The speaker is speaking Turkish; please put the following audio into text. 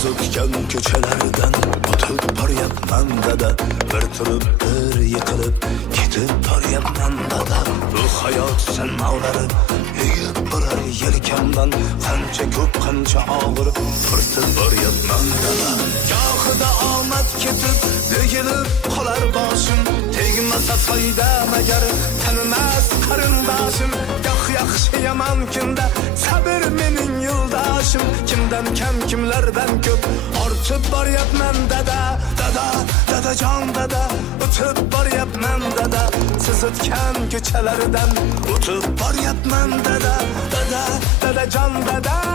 Sızıkken köçelerden otup yapman dada, bir turup bir yıkılıp gidip yapman dada. Bu hayat sen mağları yiyip bırar yelkamdan, kança köp kança ağır fırtıp yapman dada. Yağıda amat ketip degilip kolar başım, tegmasa fayda meger tanımaz karındaşım. Yaxşı yaman kinde sabır menin yıldaşım, kimden kem kimlerden köp artıp var yapman dada. Dada can dada, utup var yapman dada. Sızıtken köçelerden utup var yapman dada. Dada can dada.